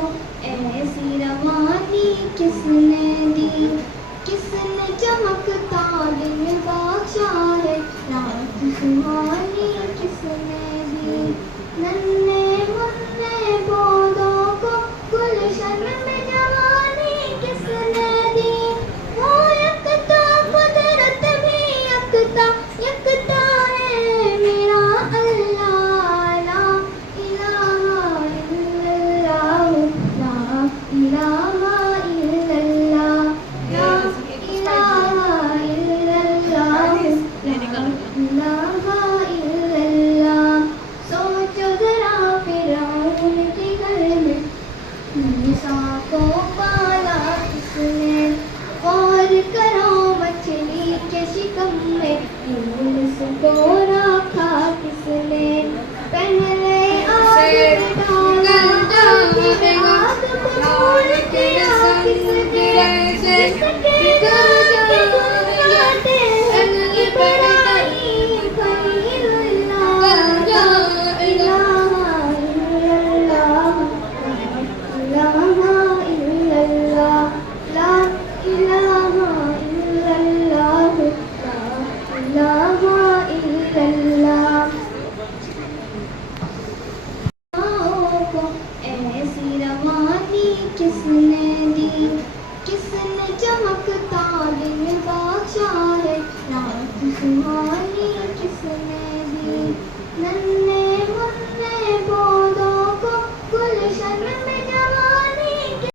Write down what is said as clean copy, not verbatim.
کو ایسی روانی کس نے دی، کس نے چمکتا دن بخشا ہے، رات سہانی کس نے دی، ننھے منھے پودوں کو گلشن میں جوانی کس نے دی، وہ یکتا قدرت بھی یکتا یکتا ہے میرا اللہ، لا الہ الا اللہ، لا الہ الا اللہ، لا الہ الا اللہ، لا الہ الا اللہ۔ سوچو ذرا فرعون کے گھر میں موسیٰ کو پالا کس نے، غور کرو مچھلی کے شکم میں یونس کو رکھا کس نے، پہلے آگ میں ڈالا پھر آگ کو چھوڑ دیا کس نے، جس کے نام کے گن گاتے ہیں ابراہیم خلیل اللہ، لا الہ الا اللہ، لا الہ الا اللہ، لا الہ الا اللہ، لا الہ الا اللہ۔ کو ایسی روانی کس نے دی، کس نے چمکتا دن بخشا ہے، رات سہانی